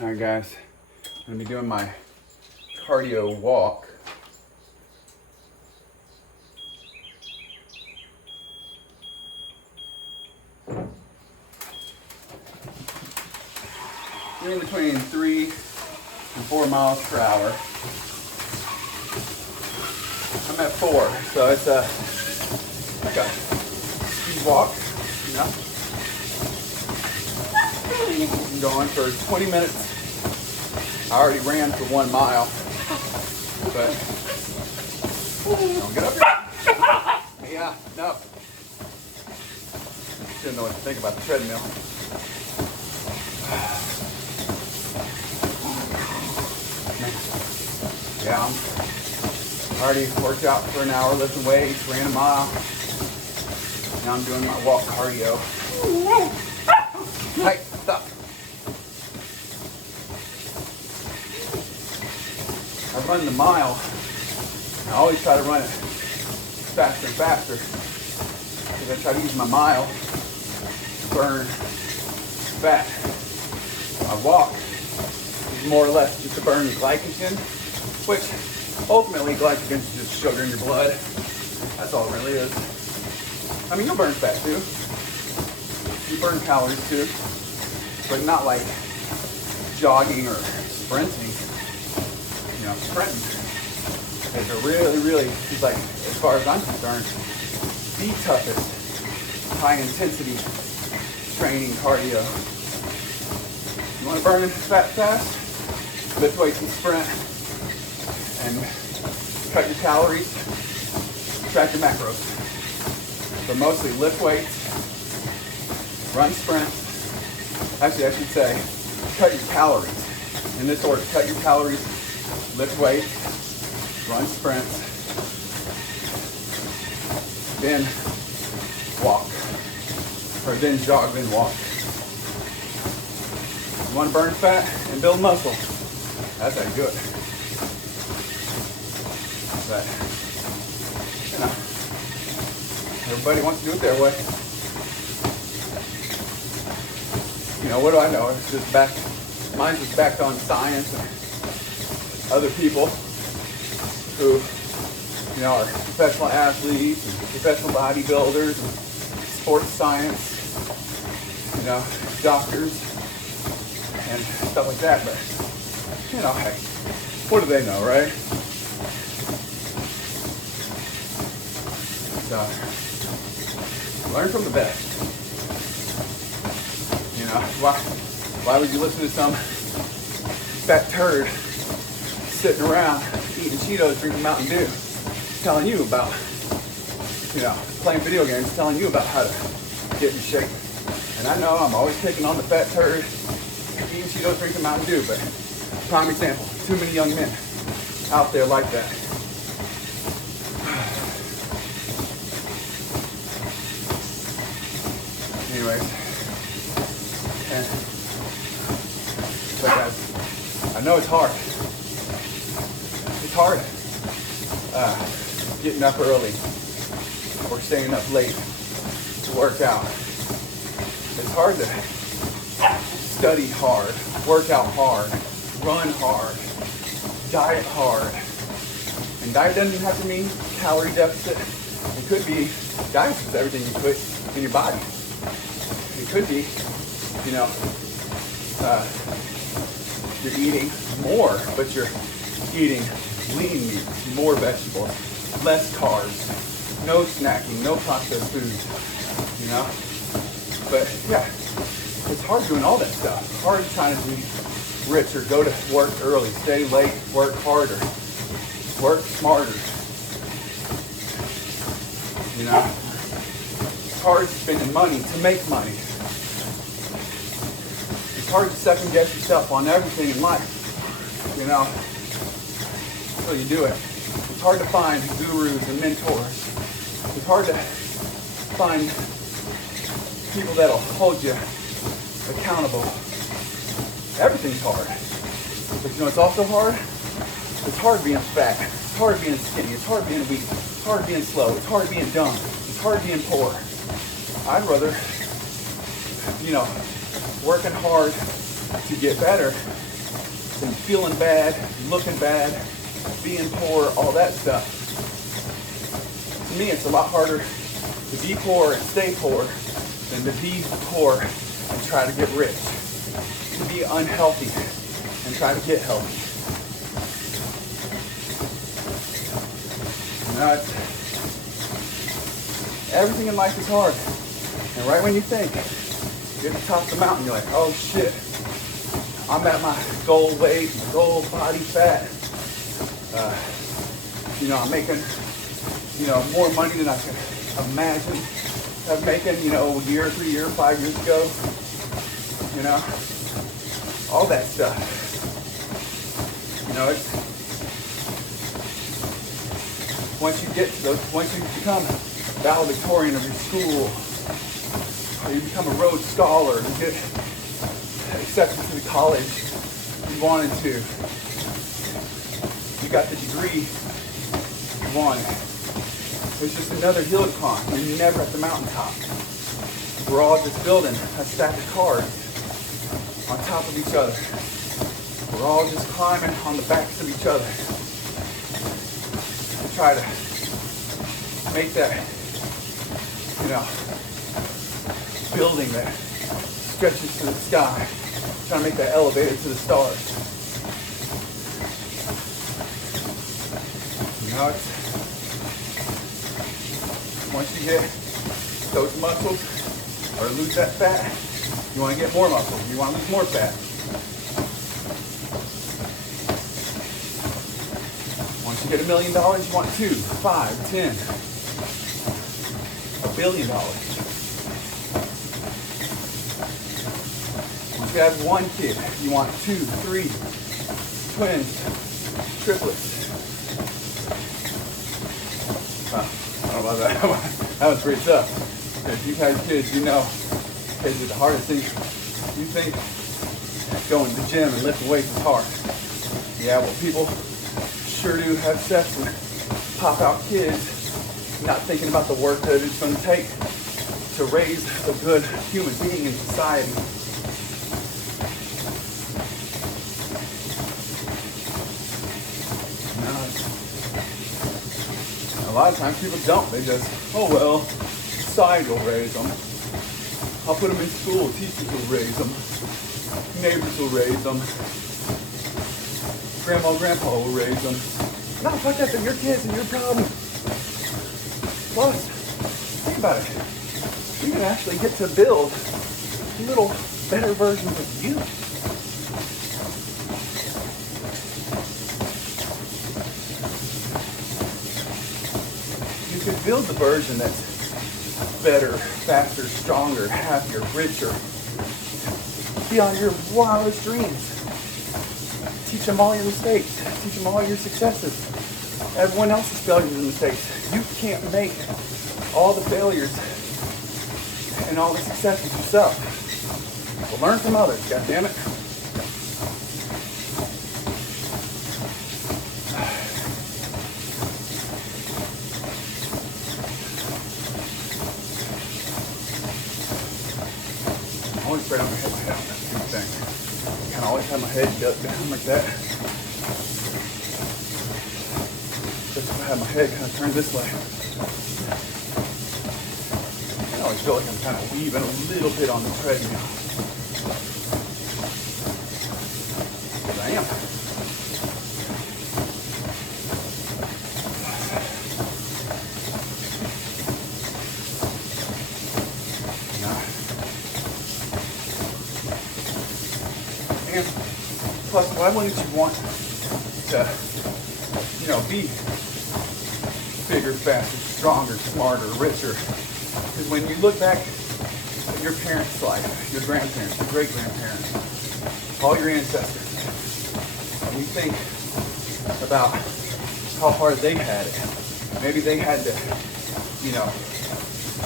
All right, guys, I'm gonna be doing my cardio walk. In between 3 and 4 miles per hour. I'm at 4, so it's like a speed walk, you know. I'm going for 20 minutes. I already ran for 1 mile, but don't get up here. Yeah, no. Didn't know what to think about the treadmill. Yeah, I'm already worked out for an hour, lifting weights, ran a mile. Now I'm doing my walk cardio. Hey, stop. I run the mile. I always try to run it faster and faster because I try to use my mile to burn fat. My walk is more or less just to burn glycogen, which ultimately glycogen is just sugar in your blood. That's all it really is. I mean, you'll burn fat too. You burn calories too, but not like jogging or sprinting. You know, sprinting is a really, like, as far as I'm concerned, the toughest high intensity training cardio. You want to burn fat fast? Lift weights and sprint, and cut your calories, track your macros. But mostly lift weights, run sprints. Actually, I should say, cut your calories. In this order, cut your calories, lift weights, run sprints, then walk, or then jog, then walk. You want to burn fat and build muscle? That's how you do it. But, you know, everybody wants to do it their way. You know, what do I know? It's just mine's just backed on science and other people who, you know, are professional athletes and professional bodybuilders and sports science, you know, doctors and stuff like that. But, you know, hey, what do they know, right? So, learn from the best. You know, why would you listen to some fat turd sitting around eating Cheetos, drinking Mountain Dew, telling you about, you know, playing video games, telling you about how to get in shape? And I know I'm always picking on the fat turd, eating Cheetos, drinking Mountain Dew, but prime example, too many young men out there like that. Anyways, and so guys, I know it's hard. It's hard getting up early or staying up late to work out. It's hard to study hard, work out hard, run hard, diet hard. And diet doesn't have to mean calorie deficit. It could be diet is everything you put in your body. It could be, you know, you're eating more, but you're eating lean meats, more vegetables, less carbs, no snacking, no processed foods, you know? But yeah, it's hard doing all that stuff. Hard trying to be richer, go to work early, stay late, work harder, work smarter, you know? It's hard spending money to make money. It's hard to second guess yourself on everything in life, you know? So you do it. It's hard to find gurus and mentors. It's hard to find people that'll hold you accountable. Everything's hard. But you know it's also hard? It's hard being fat. It's hard being skinny. It's hard being weak. It's hard being slow. It's hard being dumb. It's hard being poor. I'd rather, you know, working hard to get better and feeling bad, looking bad, being poor, all that stuff. To me, it's a lot harder to be poor and stay poor than to be poor and try to get rich. To be unhealthy and try to get healthy. Now, everything in life is hard. And right when you think you're at the top of the mountain, you're like, oh shit, I'm at my goal weight, my goal body fat. I'm making, more money than I can imagine of making, a year, 3 years, 5 years ago. All that stuff. It's, once you become valedictorian of your school, or you become a Rhodes Scholar, you get accepted to the college you wanted to, you got the degree you wanted. It's just another hill to climb. You're never at the mountaintop. We're all just building a stack of cards on top of each other. We're all just climbing on the backs of each other to try to make that, building that stretches to the sky, trying to make that elevator to the stars. Once you get those muscles or lose that fat, you want to get more muscle. You want to lose more fat. Once you get $1 million, you want 2, 5, 10, $1 billion. Once you have 1 kid, you want 2, 3, twins, triplets. I don't know about that. That was pretty tough. If you've had kids, kids are the hardest thing. You think going to the gym and lifting weights is hard. Yeah, well, people sure do have sex and pop out kids, not thinking about the work that it's going to take to raise a good human being in society. A lot of times people don't. They just, society will raise them. I'll put them in school. Teachers will raise them. Neighbors will raise them. Grandma and grandpa will raise them. No, fuck that. They're your kids and your problem. Plus, think about it. You can actually get to build little better versions of you. You could build the version that's better, faster, stronger, happier, richer. Beyond your wildest dreams. Teach them all your mistakes. Teach them all your successes. Everyone else's failures and mistakes. You can't make all the failures and all the successes yourself. Well, learn from others, goddammit. I always spread out my head like that. That's a good thing. I kind of always have my head down like that. Just if I have my head kind of turned this way. I always feel like I'm kind of weaving a little bit on the treadmill. Because I am. And plus, why wouldn't you want to, be bigger, faster, stronger, smarter, richer? Because when you look back at your parents' life, your grandparents, your great-grandparents, all your ancestors, and you think about how hard they had it. Maybe they had to,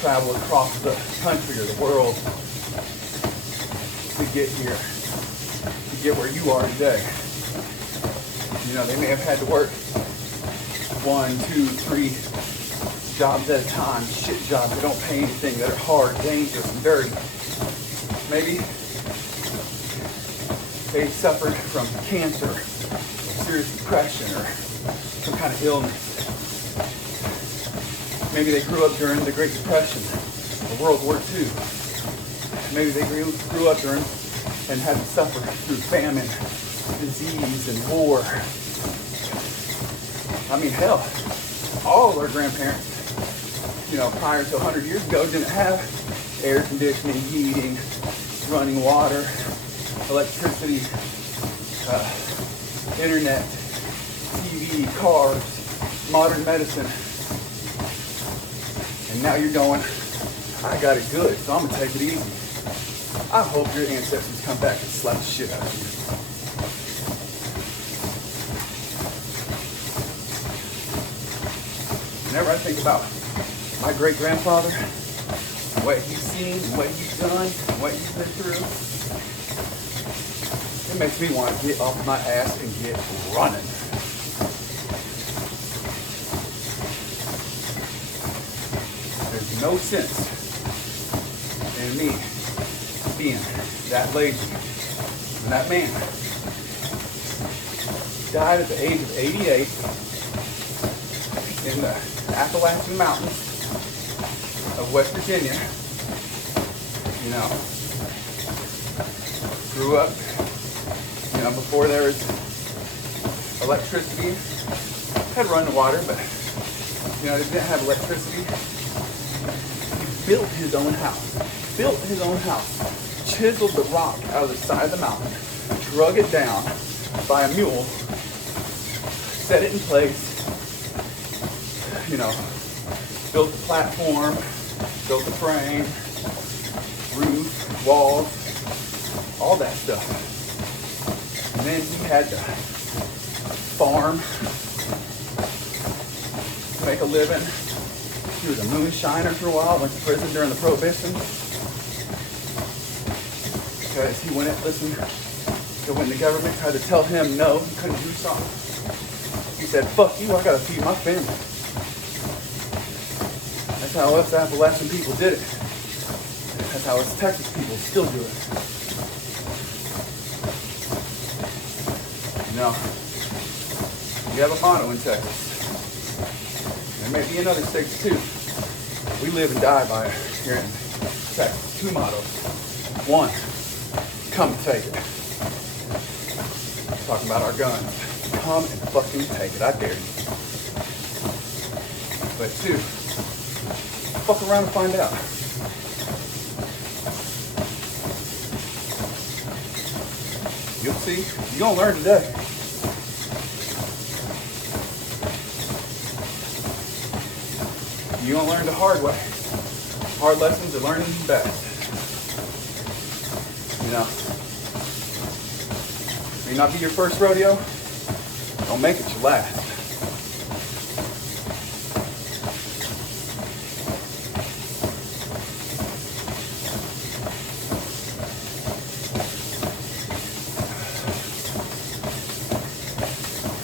travel across the country or the world to get here, to get where you are today. They may have had to work 1, 2, 3 jobs at a time, shit jobs that don't pay anything, that are hard, dangerous, and dirty. Maybe they suffered from cancer, or serious depression, or some kind of illness. Maybe they grew up during the Great Depression or World War II. Maybe they grew up during and had to suffer through famine, disease, and war. I mean, hell, all of our grandparents, prior to 100 years ago, didn't have air conditioning, heating, running water, electricity, internet, TV, cars, modern medicine. And now you're going, I got it good, so I'm going to take it easy. I hope your ancestors come back and slap the shit out of you. Whenever I think about my great-grandfather, what he's seen, what he's done, what he's been through, it makes me want to get off my ass and get running. There's no sense in me being that lazy. And that man died at the age of 88 in the Appalachian Mountains of West Virginia. Grew up, before there was electricity. Had running water, but, they didn't have electricity. He built his own house. Chiseled the rock out of the side of the mountain, drug it down by a mule, set it in place, built the platform, built the frame, roof, walls, all that stuff. And then he had to farm, make a living. He was a moonshiner for a while, went to prison during the Prohibition. Because he wouldn't listen to when the government tried to tell him no, he couldn't do something. He said, fuck you, I gotta feed my family. That's how us Appalachian people did it. That's how us Texas people still do it. We have a motto in Texas. There may be in other states too. We live and die by it here in Texas. 2 mottos. 1, come and take it. Talking about our guns. Come and fucking take it. I dare you. But 2, fuck around and find out. You'll see. You're gonna learn today. You're gonna learn the hard way. Hard lessons are learning best. May not be your first rodeo. Don't make it your last.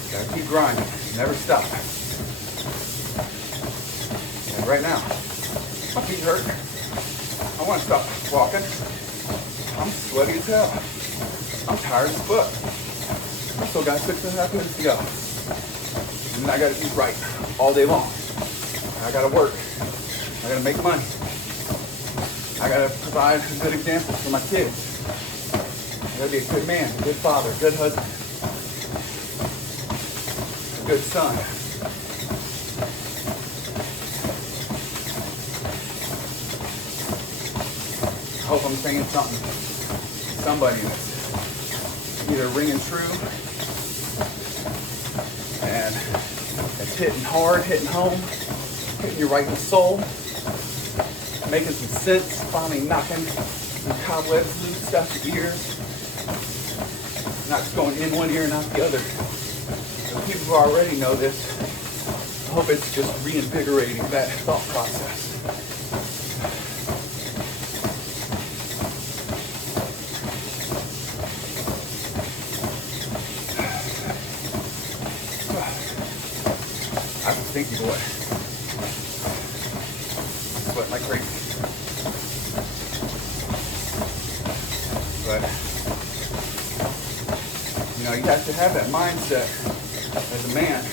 Gotta keep grinding. Never stop. And right now, my feet hurt. I want to stop walking. I'm sweaty as hell. I'm tired as fuck. I still got 6.5 minutes to go. And then I gotta eat right all day long. I gotta work. I gotta make money. I gotta provide a good example for my kids. I gotta be a good man, a good father, a good husband, a good son. I hope I'm saying something to somebody that's either ringing true and it's hitting hard, hitting home, hitting you right in the soul, making some sense, finally knocking some cobwebs loose out your ears, not just going in one ear and out the other. The people who already know this, I hope it's just reinvigorating that thought process. I'm a stinky boy. Sweat like crazy. But You know, you have to have that mindset as a man.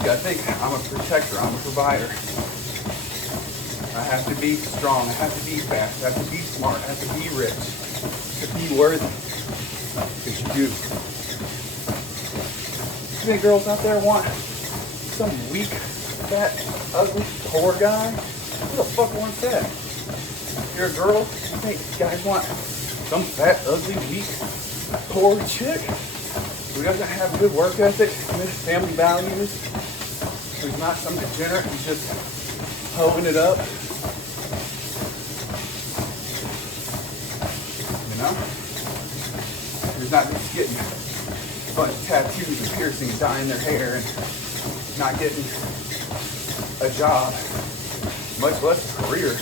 You gotta think, I'm a protector, I'm a provider. I have to be strong, I have to be fast, I have to be smart, I have to be rich, to be worthy. Because you do. Too many girls out there want some weak, fat, ugly, poor guy? Who the fuck wants that? If you're a girl, you think guys want some fat, ugly, weak, poor chick who doesn't have good work ethic, good family values, who's not some degenerate who's just hoeing it up? You know? Who's not just getting a bunch of tattoos and piercings, dyeing their hair, and not getting a job, much less a career.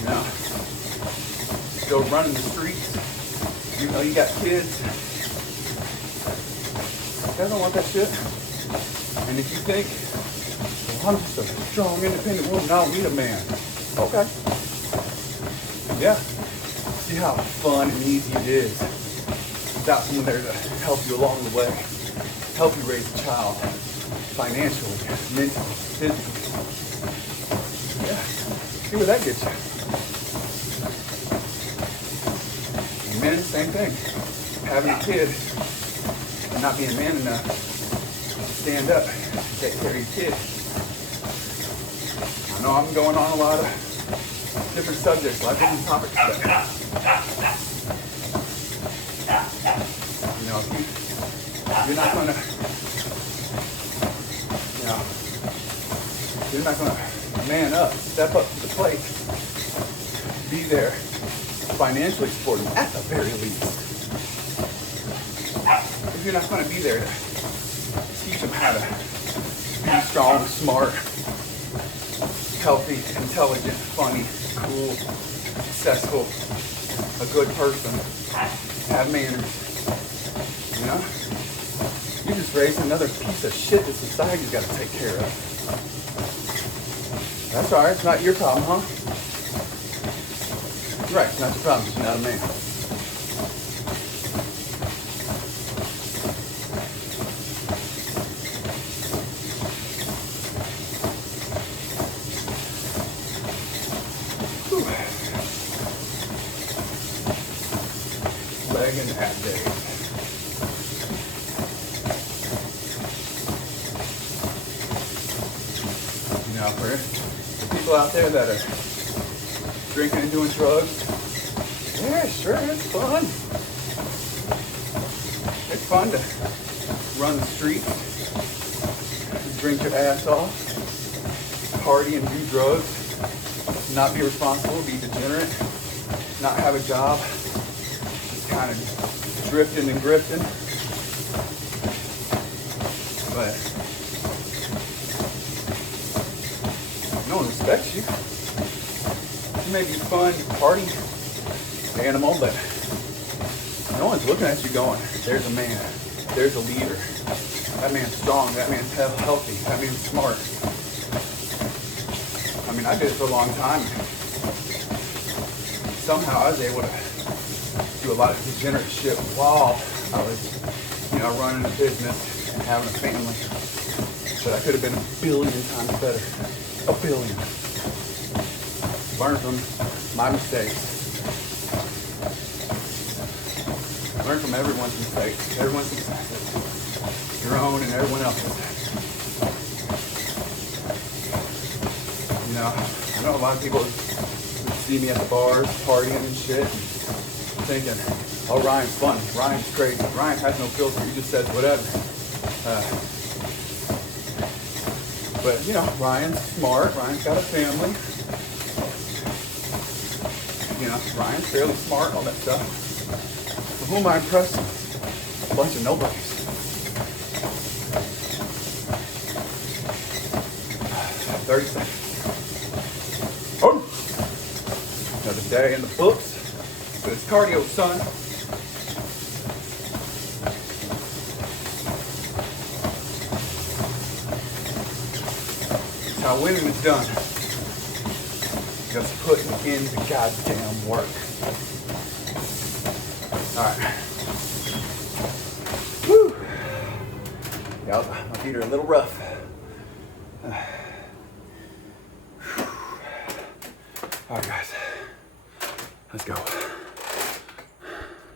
You know, still running the streets, even though you got kids. You guys don't want that shit. And if you think, well, I'm just a strong, independent woman, I don't need a man. Okay. Yeah. See how fun and easy it is without someone there to help you along the way, help you raise a child, financially, mentally, physically. Yeah. See where that gets you. And men, same thing. Having a kid and not being man enough to stand up and take care of your kid. I know I'm going on a lot of different subjects, a lot of different topics, but you know, if you're not gonna, you know, you're not gonna man up, step up to the plate, be there, financially supporting at the very least. If you're not gonna be there to teach them how to be strong, smart, healthy, intelligent, funny, cool, successful, a good person, have manners, you know? You just raised another piece of shit that society's got to take care of. That's all right, it's not your problem, huh? Right, it's not your problem, you're not a man. Leg and ab day. You know, for the people out there that are drinking and doing drugs, yeah, sure, it's fun. It's fun to run the streets, drink your ass off, party and do drugs, not be responsible, be degenerate, not have a job, just kind of drifting and grifting. But no one respects you. You may be fun, party animal, but no one's looking at you going, there's a man, there's a leader. That man's strong, that man's healthy, that man's smart. I mean, I did it for a long time. Somehow I was able to do a lot of degenerate shit while I was, you know, running a business and having a family. But I could have been a billion times better. A billion. Learn from my mistakes. Learn from everyone's mistakes, everyone's successes, your own and everyone else's. You know, I know a lot of people see me at the bars, partying and shit, and thinking, oh, Ryan's fun, Ryan's crazy, Ryan has no filter, he just says whatever. But, you know, Ryan's smart, Ryan's got a family. You know, Ryan's fairly smart, all that stuff. So who am I impressing? A bunch of nobodies. $30 seconds. Oh! Another day in the books. But it's cardio, son. That's how winning is done. just putting in the goddamn work. All right. Woo. Yep, my feet are a little rough. All right, guys, let's go.